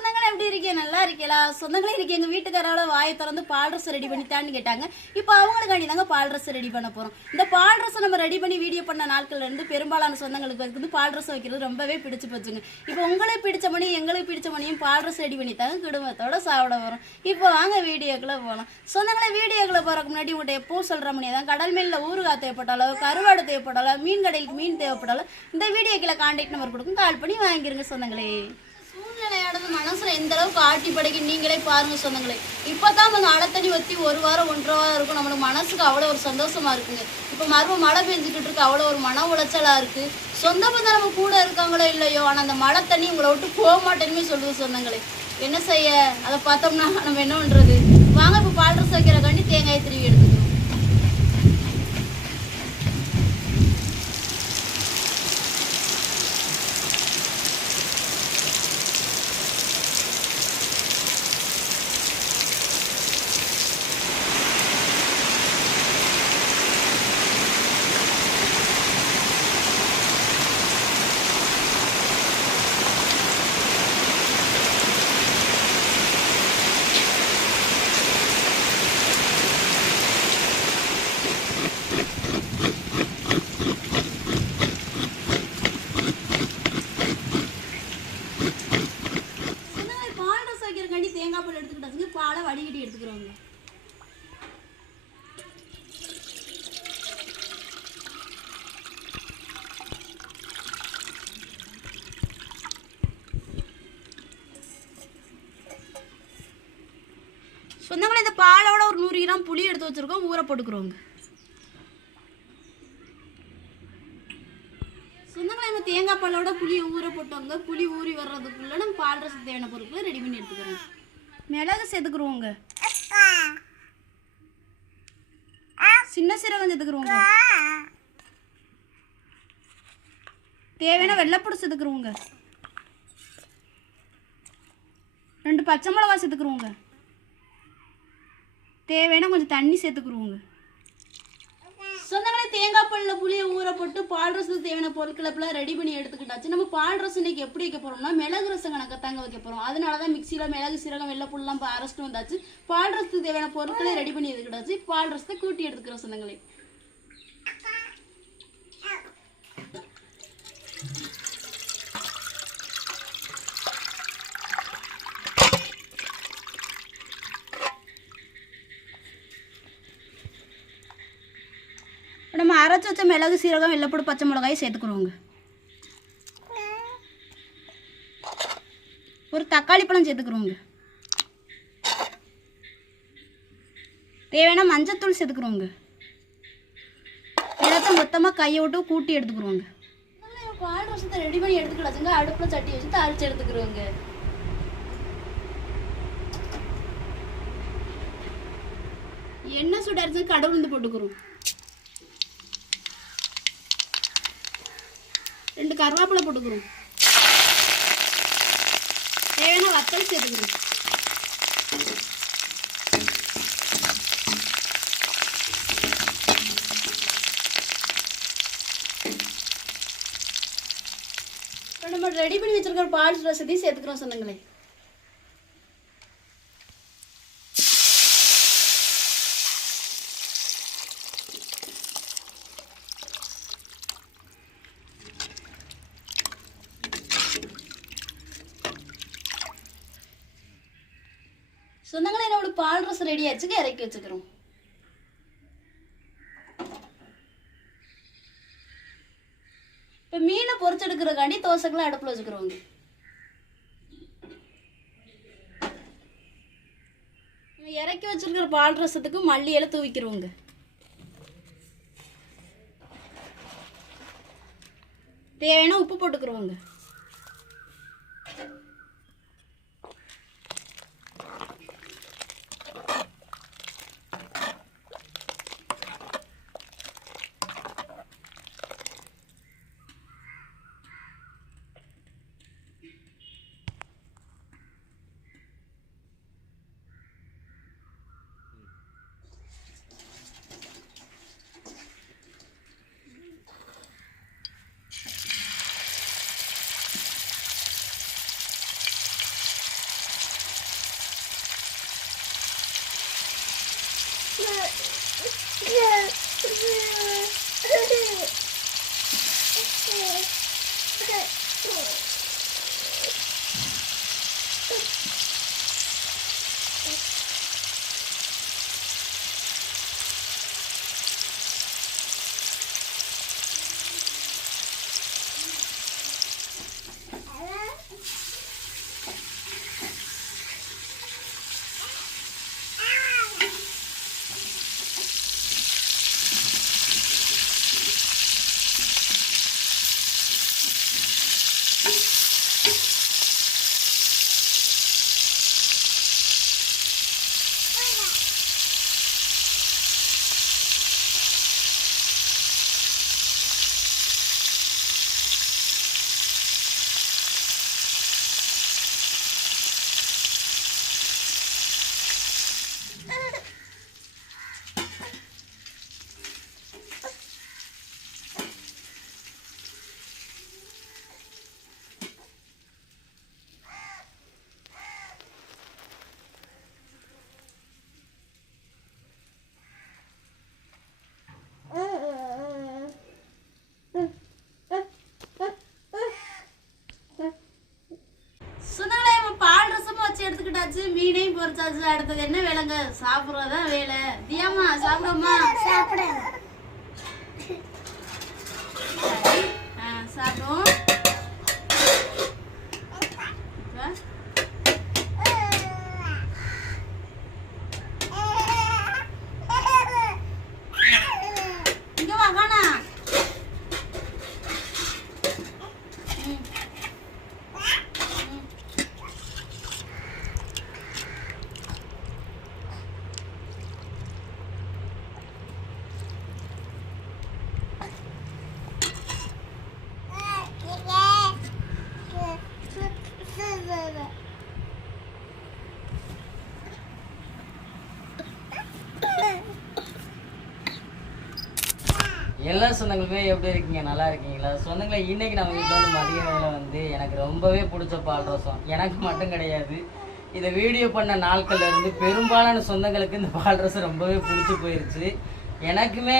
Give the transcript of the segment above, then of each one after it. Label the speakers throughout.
Speaker 1: சொந்தங்களை எப்படி இருக்கீங்க நல்லா இருக்கீங்களா சொந்தங்களே இருக்கீங்க எங்க வீட்டுக்காரோட வாயை திறந்து பால் ட்ரெஸ் ரெடி பண்ணித்தான்னு கேட்டாங்க இப்போ அவங்களுக்காண்டி தாங்க பால் ட்ரெஸ் ரெடி பண்ண போறோம் இந்த பால் ட்ரெஸ் நம்ம ரெடி பண்ணி வீடியோ பண்ண நாட்கள்ல இருந்து பெரும்பாலான சொந்தங்களுக்கு வந்து பால் ட்ரெஸ் வைக்கிறது ரொம்பவே பிடிச்சு போச்சுங்க இப்போ உங்களுக்கு பிடிச்ச மணியும் எங்களுக்கு பிடிச்ச மணியும் பால் ட்ரெஸ் ரெடி பண்ணி தாங்க குடும்பத்தோட சாப்பிட வரும் இப்போ வாங்க வீடியோக்குள்ள போகலாம் சொந்தங்களே வீடியோக்குள்ள போறதுக்கு முன்னாடி உங்கள்கிட்ட எப்போ சொல்ற மணி தான் கடல் மேல ஊறுகாய் தேவைப்பட்டாலோ கருவாடு தேவைப்பட்டாலோ மீன் கடையில் மீன் தேவைப்படாலோ இந்த வீடியோக்குள்ள கான்டாக்ட் நம்பர் கொடுக்கும் கால் பண்ணி வாங்கிருங்க சொந்தங்களே நடந்து மனசில் எந்த அளவுக்கு ஆட்டி படைக்கு நீங்களே பாருங்க சொந்தங்களே இப்போ தான் வந்து அலத்தண்ணி வற்றி ஒரு வாரம் ஒன்றரை வாரம் இருக்கும் நம்மளுக்கு மனசுக்கு அவ்வளோ ஒரு சந்தோஷமா இருக்குங்க இப்போ மறுபடியும் மழை பெஞ்சிக்கிட்டு இருக்கு அவ்வளோ ஒரு மன உளைச்சலாக இருக்கு சொந்த பந்தம் நம்ம கூட இருக்காங்களோ இல்லையோ ஆனால் அந்த மழை தண்ணி உங்களை விட்டு போக மாட்டேன்னு சொல்லுது சொந்தங்களே என்ன செய்ய அதை பார்த்தோம்னா நம்ம என்ன பண்ணுறது வாங்க இப்போ பால் ரசம் வைக்கிற கல்லூரிலாம் புளி எடுத்து வச்சுருக்கோம் ஊற போட்டுக்கிறோங்க சொந்தங்களை நம்ம தேங்காய் பாலோட புளியை ஊற போட்டோங்க புளி ஊறி வர்றதுக்குள்ள நம்ம பால் ரசம் தேவையான பொருட்களை ரெடி பண்ணி எடுத்துக்கிறோம் மிளகு சேர்த்துக்குருவோங்க சின்ன சீரகம் சேர்த்துக்குருவோங்க தேவையான வெள்ளைப்பூடு சேர்த்துக்குருவோங்க ரெண்டு பச்சை மிளகா சேர்த்துக்குருவோங்க தேவையான கொஞ்சம் தண்ணி சேர்த்துக்குருவோங்க சொந்தங்களே தேங்காய் பல்ல புளியை ஊற போட்டு பால் ரசத்துக்கு தேவையான பொருட்களை இப்பெல்லாம் ரெடி பண்ணி எடுத்துக்கிட்டாச்சு நம்ம பால் ரசம் இன்னைக்கு எப்படி வைக்க போறோம்னா மிளகு ரசம் கணக்கு தாங்க வைக்க போறோம் அதனால தான் மிக்சியில் மிளகு சீரகம் வெள்ளை புல்லாம் அரைச்சிட்டு வந்தாச்சு பால் ரசத்துக்கு தேவையான பொருட்களை ரெடி பண்ணி எடுத்துக்கிட்டாச்சு பால் ரசத்தை கூட்டி எடுத்துக்கிறோம் சொந்தங்களே அரைச்சி வச்ச மிளகு சீரகம் வெள்ளைப்பூடு பச்சை மிளகாயும் சேர்த்துக்குருவோங்க ஒரு தக்காளி பழம் சேர்த்துக்குருவோங்க தேவையான மஞ்சத்தூள் சேர்த்துக்குருவோங்க எல்லாத்தையும் மொத்தமாக கையை விட்டு கூட்டி எடுத்துக்குருவோங்க பால் ரசத்தை ரெடி பண்ணி எடுத்துக்கிடாச்சுங்க அடுப்பில் சட்டி வச்சு தாளித்து எடுத்துக்கிறோங்க எண்ணெய் சுடரிச்சு கடவுள் வந்து போட்டுக்கிறோம் ரெண்டு கருவேப்பிலை போட்டுக்கிறோம் தேவையான வத்தல் சேர்த்துக்கிறோம் நம்ம ரெடி பண்ணி வச்சுருக்கிற பால் ரசத்தையும் சேர்த்துக்கிறோம் சொன்னங்களே சாஸ் ரெடி ஆச்சுக்க இறக்கி வச்சுக்கிறோம் இப்போ மீனை பொறிச்செடுக்கிறக்காண்டி தோசைக்கெல்லாம் அடுப்பில் வச்சுக்கிறோங்க இறக்கி வச்சிருக்கிற பால் ரசத்துக்கு மல்லி இலை தூவிக்கிறோங்க தேவையான உப்பு போட்டுக்கிறோங்க மீனையும் பொறிச்சாச்சு அடுத்தது என்ன வேலைங்க சாப்பிட்றதான் வேலை தியாமா சாப்பிடமா சாப்பிட எல்லா சொந்தங்களுமே எப்படி இருக்கீங்க நல்லா இருக்கீங்களா சொந்தங்களை இன்னைக்கு நம்ம வந்து மதிய வேலை வந்து எனக்கு ரொம்பவே பிடிச்ச பால் ரசம் எனக்கு மட்டும் கிடையாது இதை வீடியோ பண்ண நாட்கள்ல இருந்து பெரும்பாலான சொந்தங்களுக்கு இந்த பால் ரசம் ரொம்பவே பிடிச்சி போயிருச்சு எனக்குமே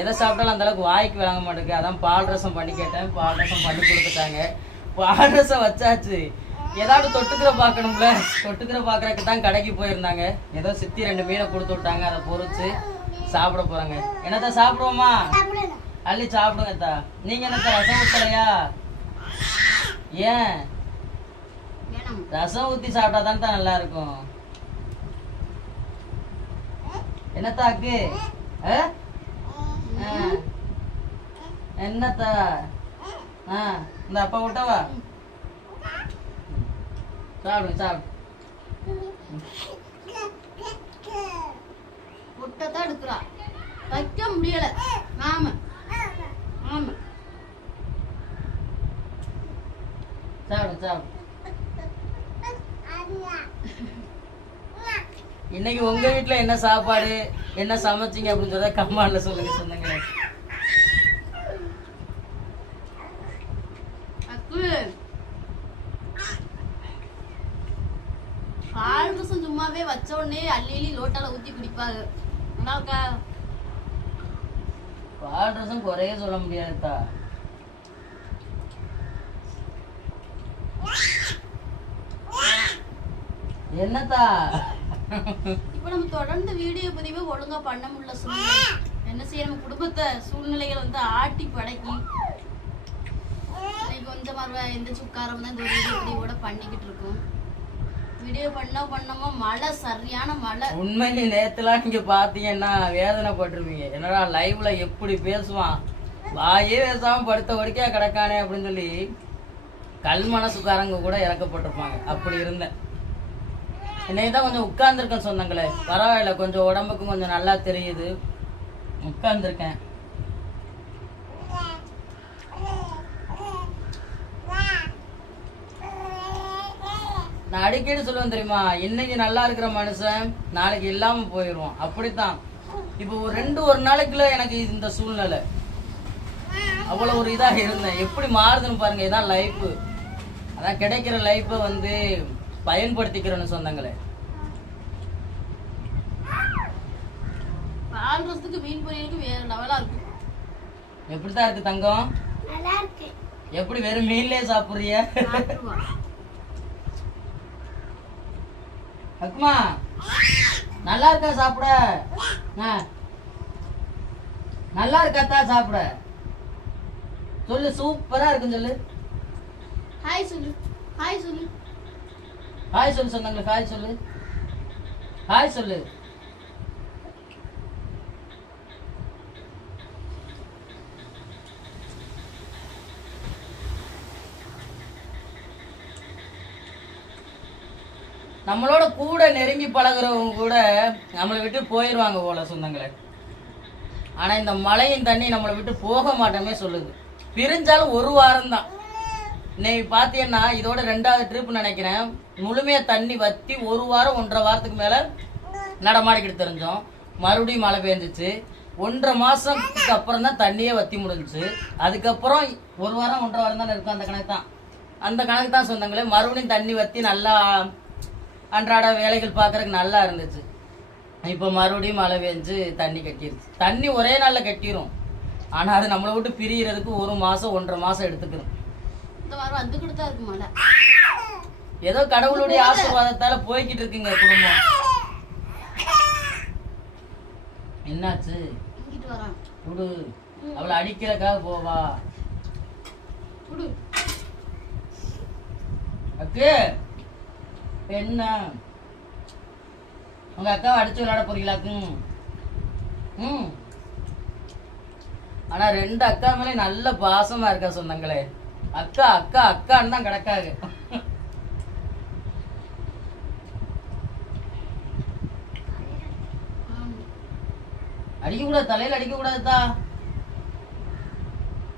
Speaker 1: எதை சாப்பிட்டாலும் அந்தளவுக்கு வாய்க்கு விளங்க மாட்டேங்குது அதான் பால் ரசம் பண்ணி கேட்டேன் பால் ரசம் பண்ணி கொடுத்துட்டாங்க பால் ரசம் வச்சாச்சு ஏதாவது தொட்டுக்கிற பார்க்கணும்ல தொட்டுக்கிற பார்க்குறக்கு தான் கடைக்கு போயிருந்தாங்க ஏதோ சித்தி ரெண்டு மீனை கொடுத்து விட்டாங்க அதை பொறுத்து சாப்பிட போறாங்க என்னத்தா சாப்பிடுவோமா அள்ளி சாப்பிடுங்க தா நீங்க என்னத்தா ரசம் ஊத்தலையா ஏன் ரசம் ஊத்தி சாப்பிட்டா தான் நல்லா இருக்கும் என்னத்தாக்கு என்னத்தா ஆ இந்த அப்பா விட்டவா சாப்பிடுங்க சாப்பிடு முட்டைத்தான் எடுக்கிறா வைக்க முடியல நாம ஆமா சாப்பிடு சாப்பிடு இன்னைக்கு உங்க வீட்டுல என்ன சாப்பாடு என்ன சமைச்சிங்க அப்படின்னு சொல்ல கம்மாண்ட சொல்லுங்க சொன்னீங்க பால் ரசம் சும்மாவே வச்ச உடனே அள்ளி அள்ளி லோட்டால ஊத்தி குடிப்பாங்க அம்மாவுக்கா ஆர்டர்ஸும் குறைய சொல்ல முடியாதுதா என்னத்தா இப்போ நம்ம தொடர்ந்து வீடியோ பதிவு ஒழுங்கா பண்ண முடியல சூழ்நிலை என்ன செய்ய நம்ம குடும்பத்தை சூழ்நிலைகள் வந்து ஆட்டி படைக்கி கொஞ்சம் இந்த சுக்காரம் தான் இந்த வீடியோ பதிவோட பண்ணிக்கிட்டு இருக்கோம் வீடியோ பண்ணோம் பண்ணோமா மழை சரியான மழை உண்மைக்கு நேத்துலாம் நீங்க பாத்தீங்கன்னா வேதனை பட்டிருப்பீங்க என்னடா லைவ்ல எப்படி பேசுவான் வாயே பேசாம படுத்த ஒடிக்கா கிடக்கானே அப்படின்னு சொல்லி கல் மனசுக்காரங்க கூட இறக்கப்பட்டிருப்பாங்க அப்படி இருந்தேன் இன்னைக்கு தான் கொஞ்சம் உட்கார்ந்துருக்கேன் சொன்னங்களே பரவாயில்ல கொஞ்சம் உடம்புக்கும் கொஞ்சம் நல்லா தெரியுது உட்கார்ந்துருக்கேன் நான் அடிக்கடி சொல்லுவேன் தெரியுமா இன்னைக்கு நல்லா இருக்கிற மனுஷன் நாளைக்கு இல்லாம போயிடுவான் அப்படித்தான் இப்போ ஒரு ரெண்டு ஒரு நாளைக்குள்ள எனக்கு இந்த சூழ்நிலை அவ்வளோ ஒரு இதாக இருந்தேன் எப்படி மாறுதுன்னு பாருங்க இதான் லைஃப் அதான் கிடைக்கிற லைஃப்பை வந்து பயன்படுத்திக்கிறோன்னு சொந்தங்களே வாழ்றதுக்கு மீன் பொரியலுக்கு வேற லெவலா இருக்கு எப்படிதான் இருக்கு தங்கம்
Speaker 2: நல்லா இருக்கு
Speaker 1: எப்படி வெறும் மீன்லயே சாப்பிடுறிய அக்குமா நல்லா இருக்கா சாப்பிட நல்லா இருக்காத்தா சாப்பிட சொல்லு சூப்பரா இருக்கும் சொல்லு ஹாய் சொல்லு ஹாய் சொல்லு ஹாய் சொல்லு சொன்னாங்க ஹாய் சொல்லு ஹாய் சொல்லு நம்மளோட கூட நெருங்கி பழகிறவங்க கூட நம்மளை விட்டு போயிடுவாங்க போல சொந்தங்களை ஆனால் இந்த மழையும் தண்ணி நம்மளை விட்டு போக மாட்டோமே சொல்லுது பிரிஞ்சாலும் ஒரு வாரம் தான் நீ பார்த்தீங்கன்னா இதோட ரெண்டாவது ட்ரிப் நினைக்கிறேன் முழுமையாக தண்ணி வற்றி ஒரு வாரம் ஒன்றரை வாரத்துக்கு மேலே நடமாடிக்கிட்டு தெரிஞ்சோம் மறுபடியும் மழை பெஞ்சிச்சு ஒன்றரை மாதத்துக்கு அப்புறம் தான் தண்ணியே வற்றி முடிஞ்சிச்சு அதுக்கப்புறம் ஒரு வாரம் ஒன்றரை வாரம் தான் இருக்கும் அந்த கணக்கு தான் அந்த கணக்கு தான் சொந்தங்களே மறுபடியும் தண்ணி வற்றி நல்லா அன்றாட வேலைகள் பார்க்குறதுக்கு நல்லா இருந்துச்சு இப்போ மறுபடியும் மழை பெஞ்சு தண்ணி கட்டிருச்சு தண்ணி ஒரே நாளில் கட்டிடும் ஆனால் அது நம்மளை விட்டு பிரிகிறதுக்கு ஒரு மாதம் ஒன்றரை மாதம் எடுத்துக்கிறோம் ஏதோ கடவுளுடைய ஆசீர்வாதத்தால போய்கிட்டு இருக்குங்க குடும்பம் என்னாச்சு குடு அவளை அடிக்கிறக்காக போவா அக்கு என்ன உங்க அக்காவை அடிச்சு விளையாட போறீங்களாக்கும் ம் ஆனா ரெண்டு அக்கா மேலே நல்ல பாசமா இருக்கா சொந்தங்களே அக்கா அக்கா அக்கான்னு தான் கிடக்காது அடிக்கக்கூடாது அடிக்க கூடாதுதா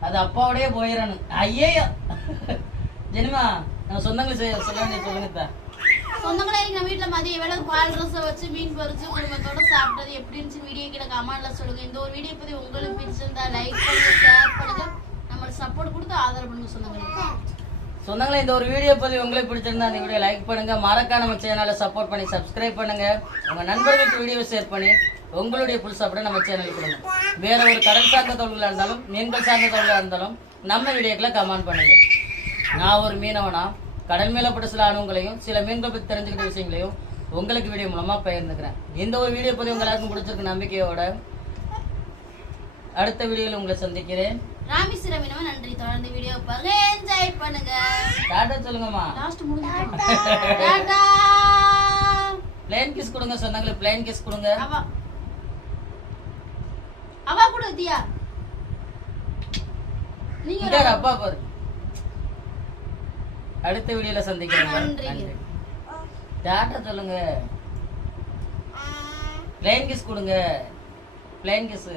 Speaker 1: அது அப்பாவோடய போயிடணும் ஐயோ ஜெனிமா நான் சொந்தங்களை சொல்ல வேண்டிய சொல்லுங்கத்தா சொந்தங்களே நம்ம வீட்டில் மதிய வேலை பால் ரசம் வச்சு மீன் பறிச்சு குடும்பத்தோட சாப்பிட்டது எப்படி இருந்துச்சு வீடியோ கீழே கமெண்ட்ல சொல்லுங்க இந்த ஒரு வீடியோ பத்தி உங்களுக்கு பிடிச்சிருந்தா லைக் பண்ணுங்க ஷேர் பண்ணுங்க நம்மளுக்கு சப்போர்ட் கொடுத்து ஆதரவு பண்ணுங்க சொந்தங்களுக்கு சொந்தங்களே இந்த ஒரு வீடியோ பதிவு உங்களுக்கு பிடிச்சிருந்தா அந்த வீடியோ லைக் பண்ணுங்க மறக்காம நம்ம சேனலை சப்போர்ட் பண்ணி சப்ஸ்கிரைப் பண்ணுங்க உங்க நண்பர்களுக்கு வீடியோ ஷேர் பண்ணி உங்களுடைய புல் சாப்பிட நம்ம சேனலுக்கு கொடுங்க வேற ஒரு கடல் சார்ந்த தொழிலாக இருந்தாலும் மீன்கள் சார்ந்த தொழிலாக இருந்தாலும் நம்ம வீடியோக்களை கமெண்ட் பண்ணுங்க நான் ஒரு மீனவனா கடல் மேலப்பட்ட சில அனுங்களையும் சில மீன்கள் பற்றி தெரிஞ்சுக்கிற விஷயங்களையும் உங்களுக்கு வீடியோ மூலமாக பகிர்ந்துக்கிறேன் இந்த ஒரு வீடியோ பதிவு உங்கள் எல்லாருக்கும் நம்பிக்கையோட அடுத்த வீடியோவில் உங்களை சந்திக்கிறேன் ராமி சிரமினமா நன்றி தொடர்ந்து வீடியோ பாருங்க என்ஜாய் பண்ணுங்க டாடா சொல்லுங்கம்மா லாஸ்ட் முடிஞ்சு டாடா பிளேன் கிஸ் கொடுங்க சொன்னாங்களே பிளேன் கிஸ் கொடுங்க அவா அவா கூட தியா நீங்க அப்பா பாரு அடுத்த வீடியோல சந்திக்கிறேன் டாட்டா சொல்லுங்க பிளைன் கிஸ் கொடுங்க பிளைன் கிஸ்